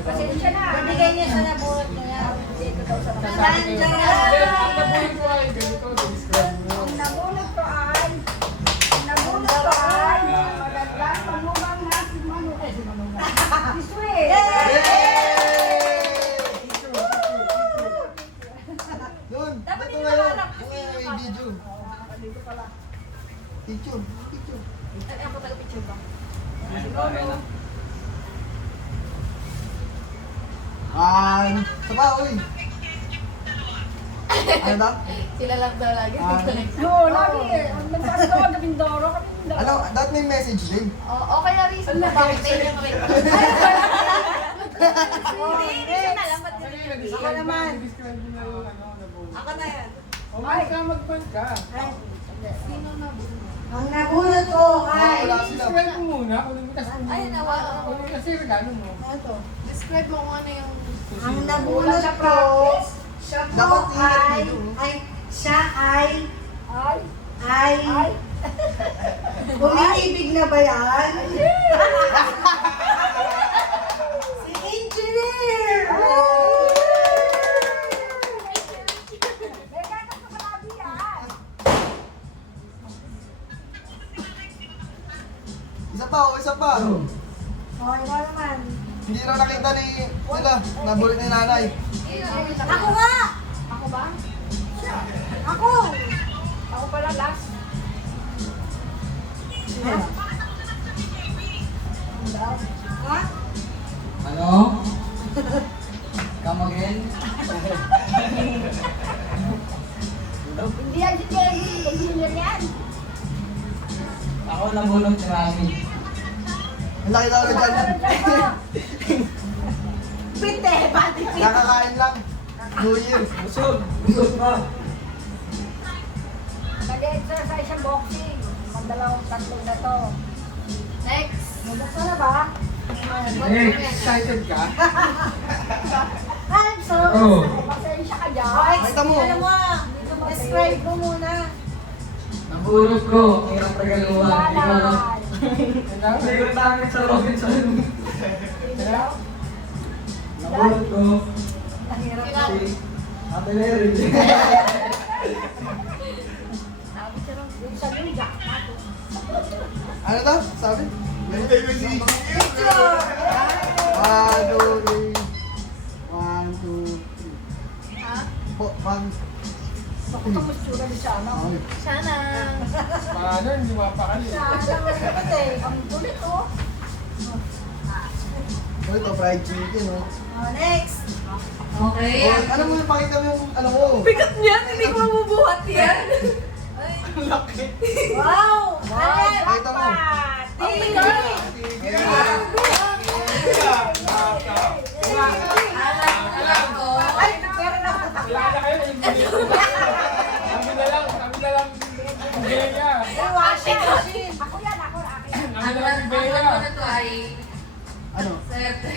Pasensya na. Ibigay niya sa nabulot niya. Dito daw sa mga. Ang nabulot ko ay ganito, describe mo. Ang nabulot ko ay, magandang panumang na si Manu. Si Manu na. Si Sweet. Doon, Dapat ito hindi ngayon. naharap kasi Yung yung video. Dito pala. Picture, picture. Ay, ako taga-picture ba? Sa ba, uy? Ano daw? Sila lang daw lagi. No, lagi eh. Ang nagsasabi ko, Kapindoro, Kapindoro. Ano, dapat may message din. Okay na reason na bakit tayo niya makikita. Hindi siya na lang. Ako naman. Describe mo na yung nabulot. Ako na yan. O, mag ka. Sino na ba? Ang nabulot ko ay, Wala sila. Describe mo muna. Kunin mo kasi. Ay, nawa. Kunin kasi regalo mo. Describe mo kung ano yung... ang nabulot ko, siya po Dapat ay, tingnan siya ay, umiibig na ba yan? Si Engineer! Isa pa, isa pa. Oh, ikaw naman. Hindi raw nakita ni nila, nabulot ni nanay. Ako nga! Ako ba? Ako! Ako pala last. Ha? Ano? Come again? Hindi yan si Jerry. Engineer yan. Ako nabulot si Rami. Ang laki daw na dyan. Pinte, pati pinte. Nakakain lang. New Year. Busog! Busog pa! Nag-exercise ang boxing. Magdalawang tatlo na to. Next. Gusto na ba? Excited ka? I'm so Oh. pasensya ka dyan. Makita mo. Alam mo, Describe mo muna. Nabulot ko! Hirap regaluhan. Ikaw lang. Lalay. Favorite namin sa Robinson. Nabulot ko. Kailangan. Si Ate Mary. Sabi siya rin. Yung sa liga. Ano daw? Sabi? Picture! 1, 2, 3. 1, 2, 3. Ha? One. Bakit ang mustura ni Shana? Sana. Paano? Hindi mapakali. Shana, masakit eh. Ang kulit oh. Ito, fried chicken, oh. Oh, next. Okay. Oh, ano mo, pakita mo yung, ano mo. Bigat niyan, hindi ko mabubuhat yan. Wow! Ayan, Pakita mo. Ang bigat. Ay, pero nakatakas. Wala na kayo. Kami na lang. Kami na lang. Bigay niya. Ay, washing machine. Ako yan, ako akin. Kami na lang bigay niya. to ay Ano? swerte.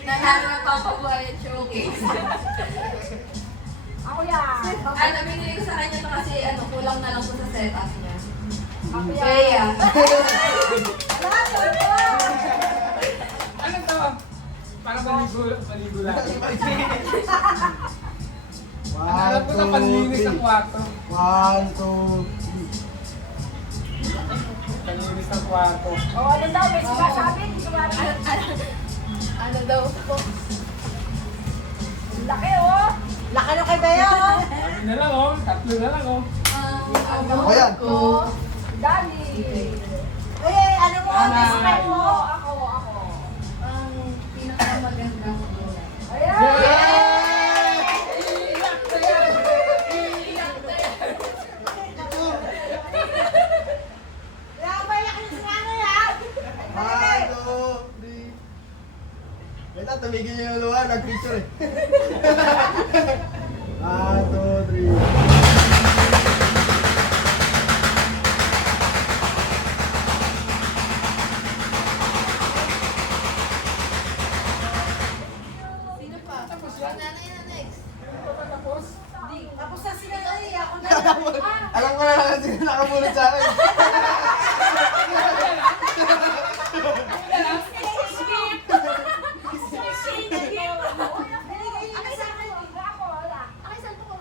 Nanalo ng papabuhay at showcase. Ako yan. Ano, binili ko sa kanya to kasi ano, kulang na lang po sa setup niya. Ako yan. Kaya. Lahat ito. Ano to? Parang maligo lang. Alam ko na panlinis ang kwarto. 1, 2, 3. Panlinis ang kwarto. Oh, ano daw? May sinasabi. Ano daw po? Laki oh. Laki na kay Bea oh. Kami na lang oh. Tatlo na lang oh. Ano O, yan. ko? Dali. Eh, ano mo? Ana. Describe mo. Ako. Ang pinakamagandang ko. Ayan. Nakabalik yung sinano yan. 1, 2, 3. Wait lang, tumigil niyo yung luha. Nag-picture eh. 1, 2, 3. Sino pa? Tapos yan. Nanay na next. Tapos? Tapos na sila eh. Ako na. Alam ko na lang kasi nakabulot sa akin. Sweet. Binigay niya sa akin. Ako, wala.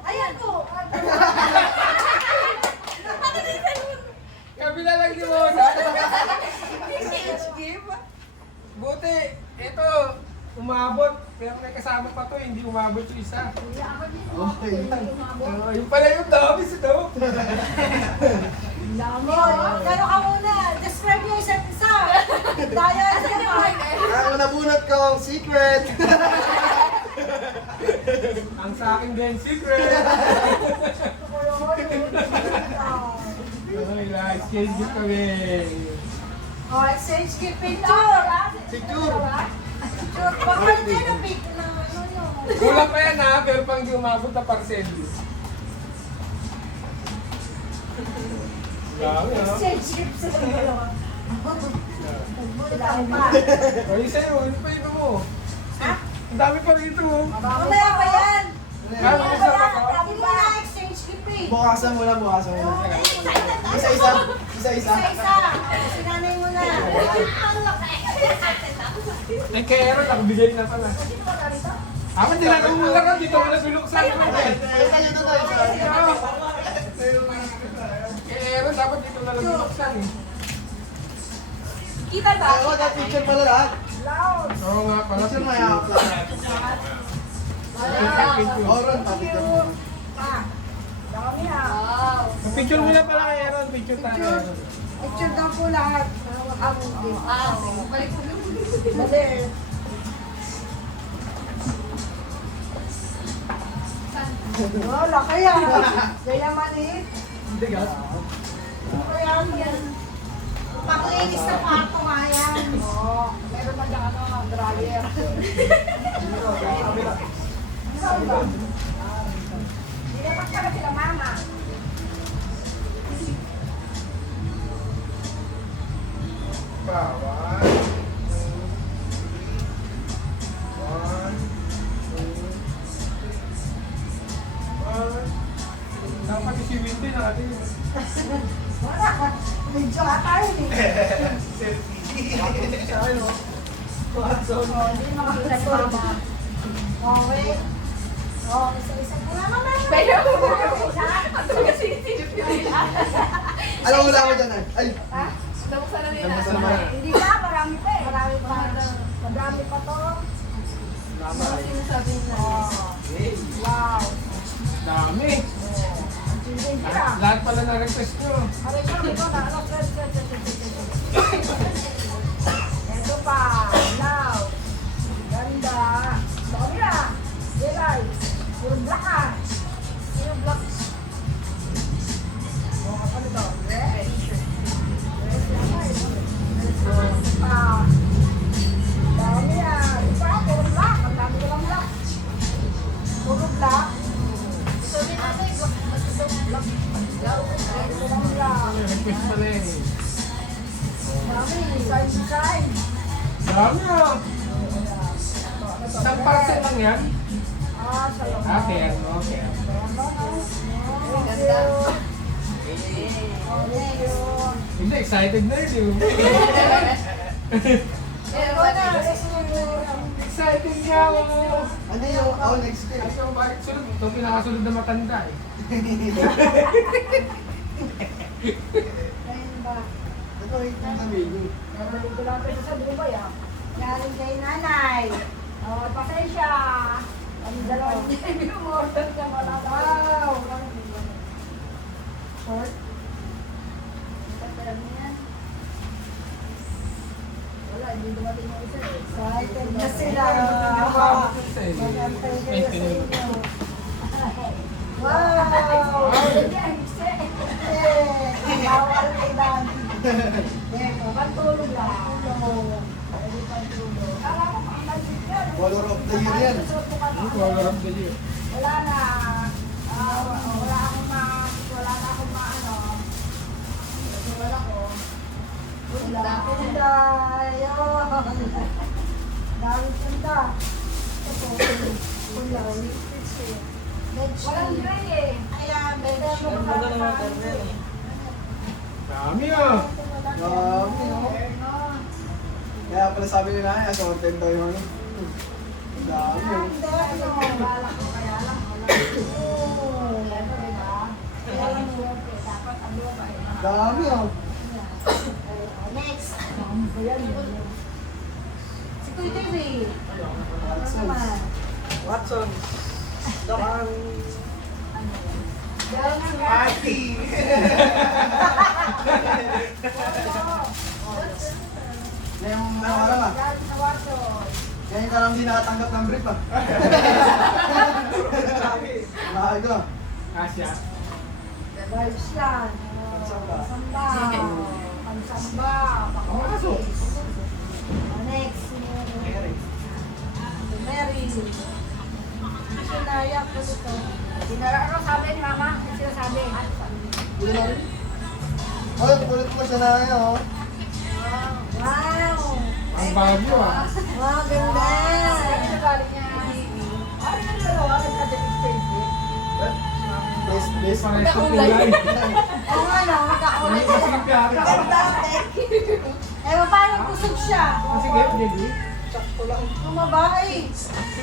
Ayan po. Kabila lang si Mona. Buti, ito, umabot. Pero may kasama pa to, hindi umabot yung isa. Okay lang. Yung pala yung dami si Dok. Gano'n ka muna. Describe yung isa't isa. Daya sa Ang nabunot ko, secret. Ang sa akin din, secret. Okay, guys, exchange gift kami. Oh, exchange gift picture. Secure. Picture. Bakit kayo na pic na ano yun? Kulang pa yan ha, pero pang di umabot na parcel. Dami ha. Exchange gift sa dalawa. Wala pa. O yung sa'yo, ano pa iba mo? Ha? Ang dami pa rito oh. Mamaya pa yan. Kaya mo isa pa pa? Hindi na exchange gift eh. Bukasan mo lang, bukasan mo lang. Isa-isa. Isa-isa. Isa-isa. Sinanay mo na. Ay, kay Aaron, nakabigay na pala. Ako, tinanong mo lang dito ko na binuksan ko eh. Isa yun doon, isa. Kay Aaron, dapat dito na lang binuksan eh. Kita ba? Ay, that picture pala lahat. Loud. Oo nga pala. Picture mo yan. Oron, picture mo. Pa. Dami ha. Wow. Picture mo na pala kay Aaron, picture tayo. Picture daw po lahat. Ang gift. Balik ko. Mali. Oh, laki yan. Kaya maliit. Hindi ka? Kaya yan. Paglinis sa kwarto nga yan. Oo. Meron na dyan ano, dryer. Saan ba? Nilapat ka na sila mama. One, dapat si Windy natin. Wala. Medyo ata yun eh. Oh, hindi makakita si mama. Oh, wait. Oh, isa-isa po na mama. Pero, Isa. ito kasi Alam mo lang ako dyan. Ay, Ha? Nabuksan na nila. Nabuksan na ba? Hindi pa, marami pa eh. Marami pa. Marami pa to. Ano sinasabi na? Oh. Wow. Dami. Ang tinding sila. Lahat pala na request nyo. Aray ko na. Ano, ito pa. Now. Ganda. Dami na. Delay. Puro black ah. Puro black. Oh, ano to? Red. Red ah. Dami ah. Iba, puro black. Ang dami ko lang black. Puro black. Sabi natin, Black. Red ko lang black. Request pala eh. Dami. Side to side. Dami ah. Isang parcel lang yan. Ah, salamat. Okay, okay. Ganda. Hindi, excited na yun. Yung. Excited nga ako. ano yung next day? Ay, so, bakit sunod? Ito pinakasunod na matanda eh. Ayun ba? Ito, yung amigo. Nandito lang tayo sa Dubai ah. Galing kay nanay. Oh, pasensya. Ang dalawang minumorder ka wala. Wow. Short. Kapag yan. Wala, hindi dumating yung isa eh. Excited na sila. Magantay kayo sa inyo. Wow! Bawal kay Daddy. Eko, pantulog lang. Pwede pantulog. Kala ko pang magic yan. Color of the year yan. Color of the year. Wala na. Wala akong maano. Kasi wala ko. Wala. Punta. Ayun. Daming punta. Ito. Punta. Walang gray eh. Ayan, Dami ah. Dami, no? Kaya pala sabi nila, assorted daw yung ano. Dami ah. Next. Ayan. Si Kuya Jerry. Ano naman? Watson. Dokang Dahil nga. party. Yung alam ah. Dahil sa Watson. Ngayon ka lang di nakatanggap ng brief ah. Maaga. Kasya. Vibes yan. Pansamba. Pansamba. Pansamba. Pumasok. Next. Eric. Mary. Sinayak ko dito. Ano sabi ni Mama? Ano sinasabi? Kuya na rin. Ay, kulit mo siya na ngayon oh. Wow! Ang bagyo ah. Wow, ganda! Best Pares ko kulay. Oo nga, no? Magkakulay Hindi kasi kaya. Ganda! Eh, paano kusog siya? Sige, Jenny. Kumabay! Sabi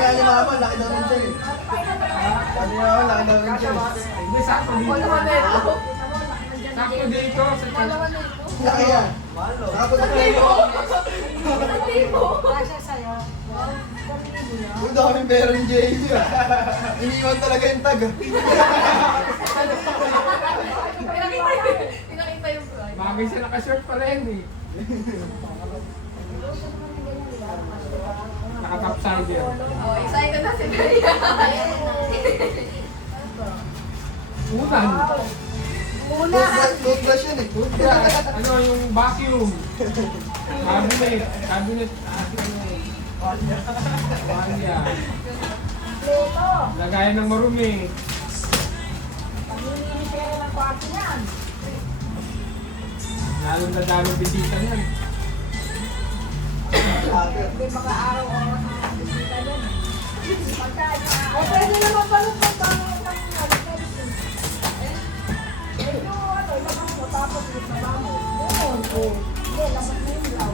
nga ni Mama, laki daw ng chair. Sabi nga ako, laki daw ng chair. Hindi, sakto dito. Sakto dito. Sa Laki yan. Nakapot na kayo. Kasya sa'yo. Uy, dami meron JV ah. Iniwan talaga yung tag ah. Pinakita yung price. bagay siya naka-short pa rin eh. Naka-topsider. Oh, excited na si Bea. Unan. Una! Toothbrush yun eh. Ano yung vacuum. Cabinet. Cabinet. Wanya. Pleto! Lagayan ng marumi. Pamimili siya ng kwarto niyan. Lalo na daming bisita niyan. Hindi mga araw-araw na bisita yan. Pagkain na. O, pwede naman balot ng bangon ng medicine. Eh, yung ano, laman mo, tapos yung trabaho. Doon, oh. Hindi, laman mo yung law.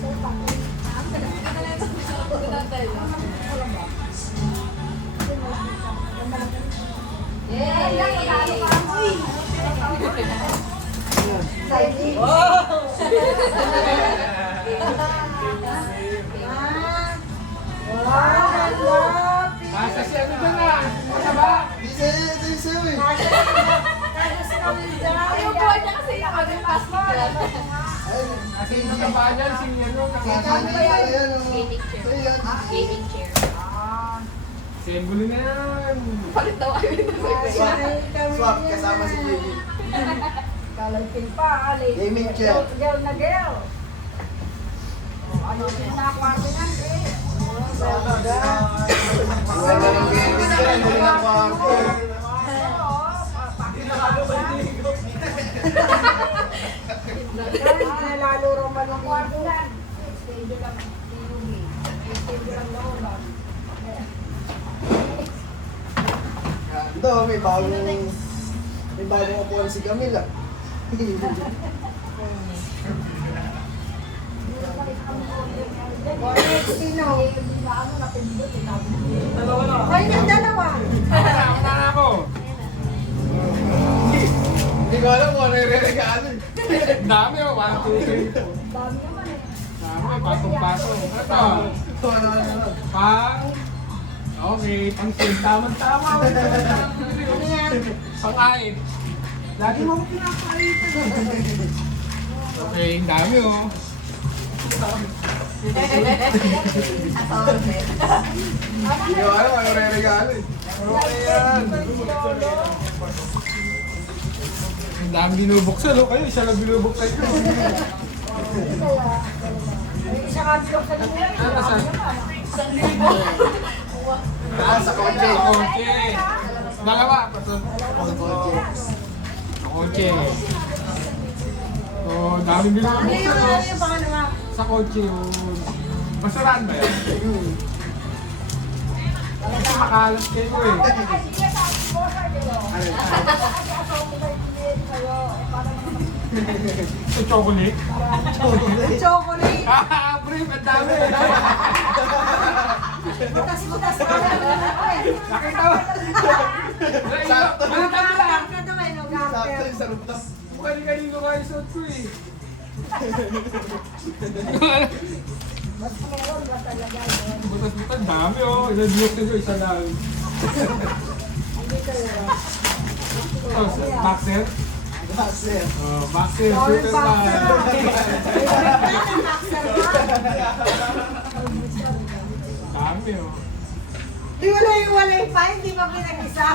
So, bakit? Nasa siya ano ba na? Mataba. Di sa'yo eh. Yung buwan niya kasi yung ano yung passport. Kasi yung mataba niyan, si ano, Gaming chair. Gaming chair. Sa'yo yan. Gaming chair. Sembuli na yan. Palit daw kayo nito sa Bea. Swap kasama si JV. Kalagpin pa, alay. Gaming chair. Girl na girl. Ano yung nakakwarto niyan, eh? Wala ng gaming chair. Hindi ng kwarto. Lalo raman ng kwarto yan. Stage lang. Stage lang naman. Ito, may bagong upuan si Camila. Ay, yung dalawa. Wala na ako. Hindi ko alam kung ano yung re-regalo eh. Ang dami oh. 1, 2, 3, 4. Dami naman eh. Dami, patong-patong. Ito. Ano. Pang... Okay, pang sale. Tama-tama. Ano yan? Pang-ain. Lagi mo pinakain. Okay, ang dami oh. Hindi ko alam kung ano re-regalo eh. Okay yan. Ang dami binubuksan oh. Kayo, isa lang binubuksan ko. Isa nga bilog sa dumi. Ano sa? Sa kotse. Sa kotse. Dalawa. Pato. Sa kotse. Oh, dami binubuksan oh. yung pangalawa? Sa kotse yun. Masaraan ba yan? Kasi makalat kayo eh. Ay, sige, sabi ko sa iyo. Kasi ako may piliin sa'yo. Eh, parang Sa chocolate. chocolate. Ah, brief, ang dami. Butas-butas ka na. Nakita mo? Sakto. Ano lang? Ganda kayo, no? Sakto yung sarap na. Mukhang kanino nga yung suot ko eh. Mas meron ba talaga yun? Butas-butas, dami oh. Ilang views na doon, isa lang. Hindi kayo. Oh, boxer? Boxer. Oh, boxer. All Super boxer. fan. Boxer ba? Dami oh. Hiwalay-hiwalay pa, hindi pa pinag-isa.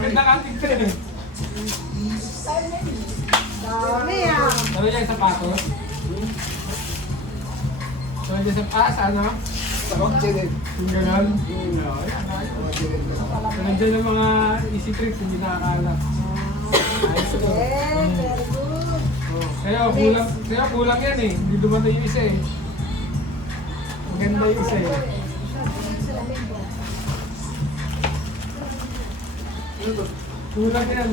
Ganda ka tignan eh. Dami ah. Ano yan, sapatos? So, dyan sa taas, ano? Sa kotse din. Yung gano'n? No, yan. Kotse din. So, nandiyan yung mga easy tricks, hindi nakakala. Ayos ko. Yes, very good. Oh, kaya kulang yan eh. Hindi dumatay yung isa eh. Maganda yung isa eh. Ano to? Kulang yan.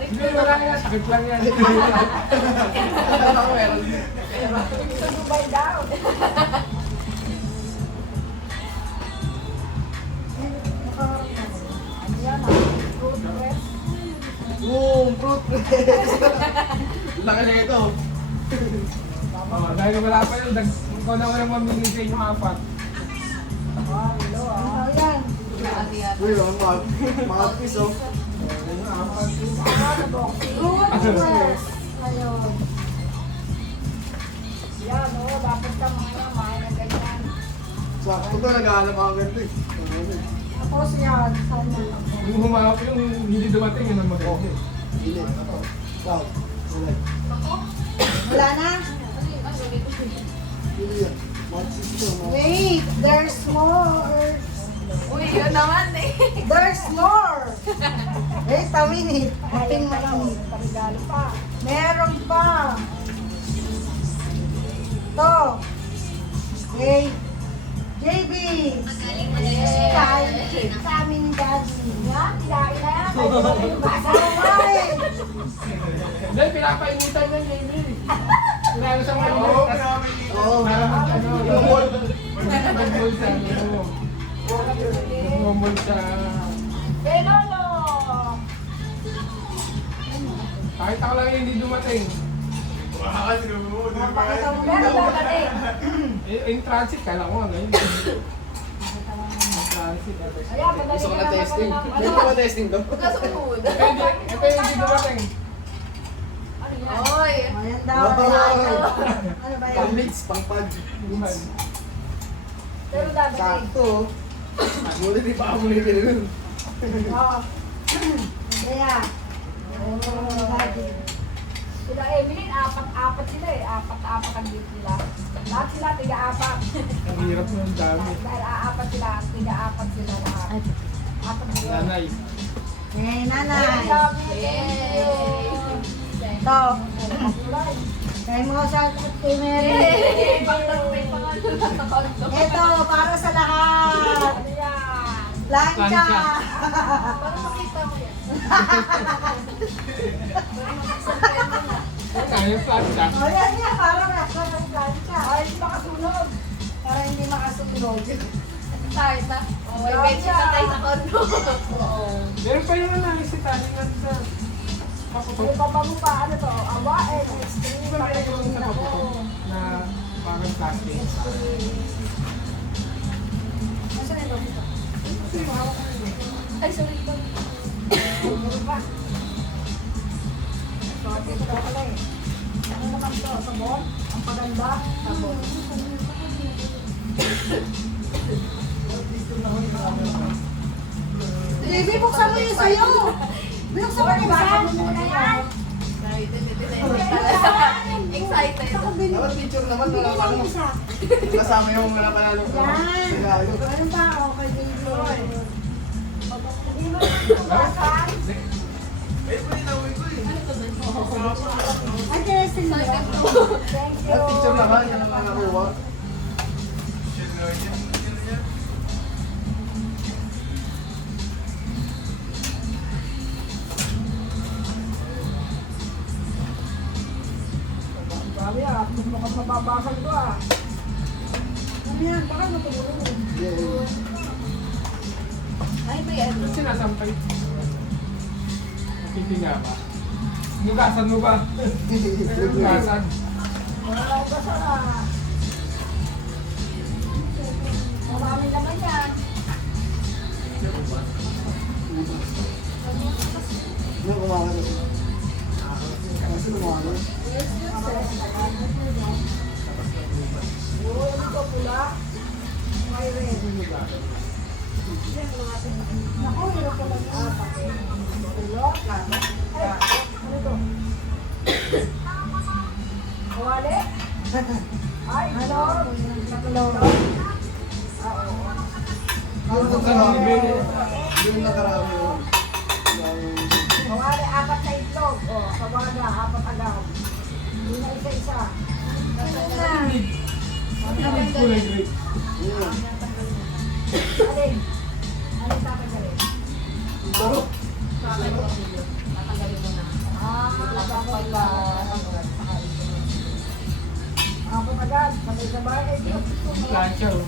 Hindi, wala yan. Sakit lang yan. Ako meron. Sa Dubai daw. Ayan ah, fruit press. Boom! Fruit press! Laki na ito. Oh, dahil wala pa yun, ikaw na walang mamili sa inyo apat. Ah, hello ah. Ayan. Uy, mga piso. Fruit press. Ayun. Yan oh, dapat ka mga kumain ng ganyan. Sakto to, nag-aanap ako ganito eh. Tapos yan, sana ako. Yung humahap yung hindi dumating, yun ang maganda eh. Dili. Wow. Dili. Wala na? Dili yan. Mga piso. Wait, there's more. Uy, yun naman eh. There's more. Wait a minute. Ating mainit. Regalo pa. Meron pa. To. Okay. JB. Kain sa amin ni Daddy. Yan, kinain na yan. Kasaway. Hindi, pinapainitan niya, Jamie. Pinalo sa mga Oo, Oo, ano, Lumol. nag-mall sa ano. Nag-mall sa... Hey, Lolo. Kahit ako lang yung hindi dumating. Meron ba ba In transit, kala ko nga ngayon. In transit. Ayan, madali Gusto ko ka na testing. naman Meron pa ba testing to? Huwag ka sumunod. Ito yung hindi dumating. Oy. Ayan daw. Ano ba yan? Pang-mix, pang-pag. Pero dadating. Sakto. Ngunit di pa ako nito rin. Oo. Kaya. Sila Emily, apat sila eh. Apat ang dito nila. Lahat sila, tiga-apat. Ang hirap ng dami. Dahil apat sila, tiga-apat sila lahat. Apat sila. Nanay. Eh, nanay. Yay! Ito. Kaya mo sa kay Mary. Yay! May pangalan na kondo. Ito, para sa lahat. Plancha. Para makita mo yan. Ano yung plancha? O yan yan, para nasa ng plancha. Ay, hindi makasunog. Para hindi makasunog. Tayo sa. Oh, may bench na tayo sa kondo. Meron pa yung nakisitahin natin sa May kaputok. pabango pa, ano to? Awa, extreme. Di ba meron yung sa Ako. kaputok na parang plastic? Nasaan ito? Ay, sorry. Meron pa. So, dito ka pala eh. Ano naman to? Sabon? Ang paganda? Sabon. Baby, buksan mo yun sa'yo. Buksan mo yung sabon mo na yan. Excited. Dapat picture naman na ano, kasama yung mga panalo ko. Yan. Regalo. Meron pa ako kay baby. Hindi mo Hindi. Ay, testing mo yan. Thank you. At picture naman, yan ang mga nakuha. Sabi ah, mukhang mababasag ko ah. Ano yan? Baka matulog mo. Yeah. Ay, may ano. Sinasampay. Pipi nga ba? Nugasan mo ba? Nugasan. Wala akong basa na. Marami naman yan. Ano kumakas ito? Kasi kumakas. Oo, ano to, pula? May red. Naku, hirap ko lang yung apat eh. Tulo? Ay, ano to? Kawali? Ay, ano? Natulo? Yung nakarami. Yung nakarami. Kawali, apat na itlog. O, kawaga, apat agaw. Hindi na isa-isa. Kulay grape. Yun. Alin? Alin tatanggalin? Ito. Tatanggalin mo na. Dapat ba? Apat agad. Sabay-sabay. Eh, di ako Plancha oh.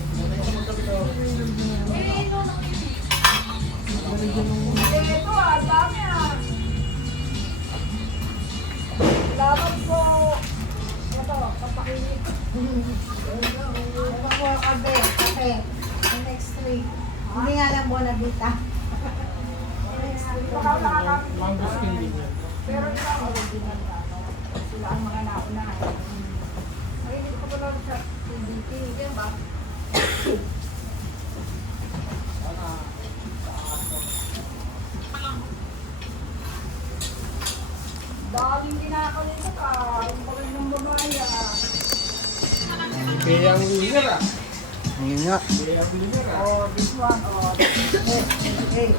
ito ang dami ah. Laban ko. Ito, papakinit. Ito po kape, kape. The next week. Hindi nga lang buwan na bita. Ikaw nakakapit. Mango skin din yan. Pero ito ang original na. Sila ang mga nauna. Ay, hindi ko pala sa PDT. Yan ba? Daming ginakaw nito ka. Ang bagay ng babae ah. Kaya ang winner ah. Ngayon nga. Kaya ang winner ah. Oh, this one. Oh, hey, hey.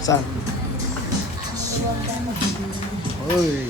Saan? Uy.